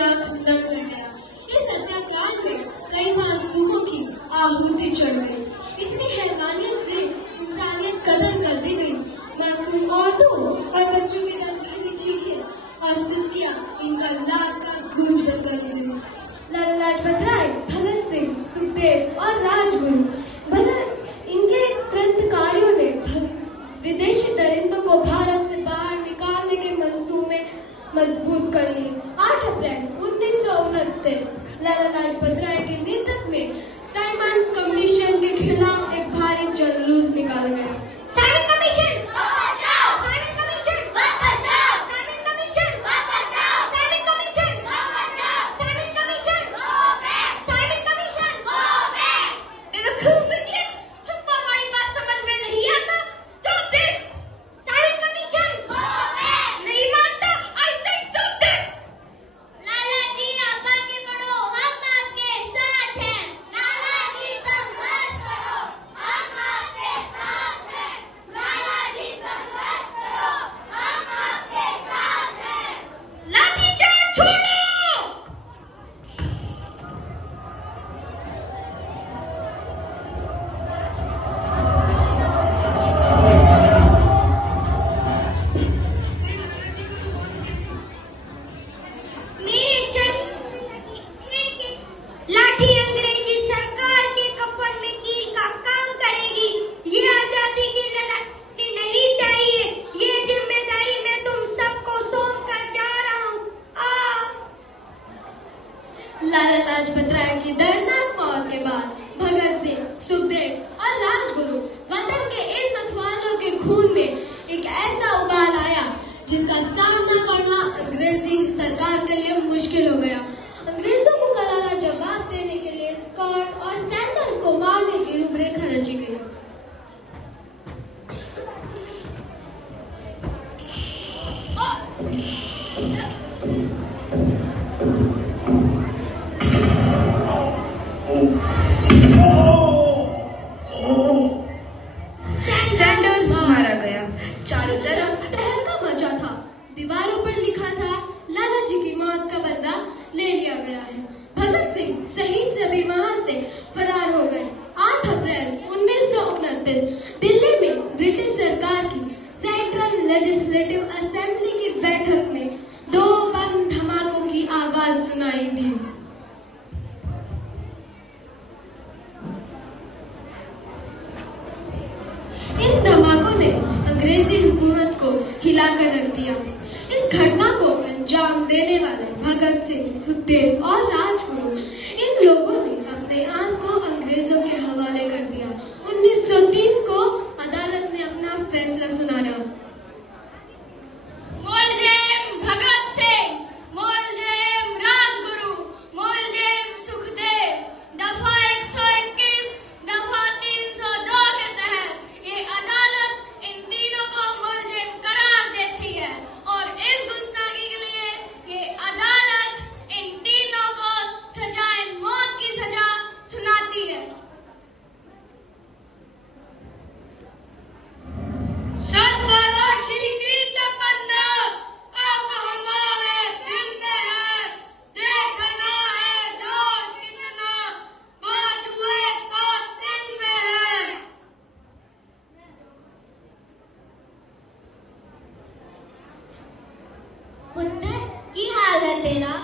आंख नम कर गया। इस हत्याकांड में कई मासूमों की आहुति चढ़ गई। इतनी हैवानियत से इंसानियत कदर कर दी गई। मासूम औरतों और बच्चों की दम भरी चीखें और सिसकियां इनका लाख का गूंज बनकर गुजरी। लाला लाजपत राय, भगत सिंह, सुखदेव और राजगुरु इनके क्रांतिकारियों ने विदेशी दरिंदों को भारत से बाहर निकालने के मंसूबे मजबूत कर लिए। 8 अप्रैल 1929 लाला लाजपत राय के नेतृत्व में साइमन कमीशन के खिलाफ एक भारी जुलूस निकाला गया। साइमन कमीशन बचाओ! साइमन कमीशन बचाओ! साइमन कमीशन बचाओ! साइमन कमीशन बचाओ! Simon commission go back! Simon commission go back! बेवकूफ इडियट्स, तुमको हमारी बात समझ में नहीं आता? Stop this! Simon commission go back! नहीं मानता? आई से स्टॉप दिस! लाला जी आप आगे बढ़ो, हम आपके साथ हैं। लाला जी संघर्ष करो, हम आपके साथ हैं। लाला जी संघर्ष करो, हम आपके साथ हैं। लाठीचार्ज छोड़ो! मेरे लाठी अंग्रेजी सरकार के कफन में कील का काम करेगी। ये आजादी की लड़ाई नहीं चाहिए। ये जिम्मेदारी मैं तुम सबको सौंप कर जा रहा हूँ। लाला लाजपत राय की दर्दनाक मौत के बाद भगत सिंह, सुखदेव और राजगुरु वतन के इन मतवालों के खून में एक ऐसा उबाल आया जिसका सामना करना अंग्रेजी सरकार के लिए मुश्किल हो गया। अंग्रेजों को करारा जवाब देने के लिए स्कॉट और सैंडर्स को मारने की रूपरेखा रची गई। सैंडर्स मारा गया। चारों तरफ तहलका मचा था। दीवारों पर लिखा था, लाला जी की मौत का बदला ले लिया गया है। भगत सिंह सहित सभी वहां से फरार हो गए। 8 अप्रैल 1929 दिल्ली में ब्रिटिश सरकार की सेंट्रल लेजिस्लेटिव असेंबली की बैठक में 2 बम धमाकों की आवाज सुनाई दी। इन धमाकों ने अंग्रेजी हुकूमत को हिलाकर रख दिया। इस घटना को अंजाम देने वाले भगत सिंह, सुखदेव और राजगुरु इन लोगों ने अपने आन को अंग्रेजों के हवाले कर दिया। 1930 को अदालत ने अपना फैसला सुनाया। मुलजिम भगत सिंह, मुलजिम राजगुरु, मुलजिम सुखदेव, दफा 121, दफा 302 के तहत ये अदालत इन तीनों को मुलजिम करार देती है और इस गुस्ताखी के लिए ये अदालत इन तीनों को सजाए मौत की सजा सुनाती है। सरफरोशी की तमन्ना अब हमारे दिल में है। देखना है जोर कितना बाजुए कातिल में है। पुत्र, की हाल है तेरा?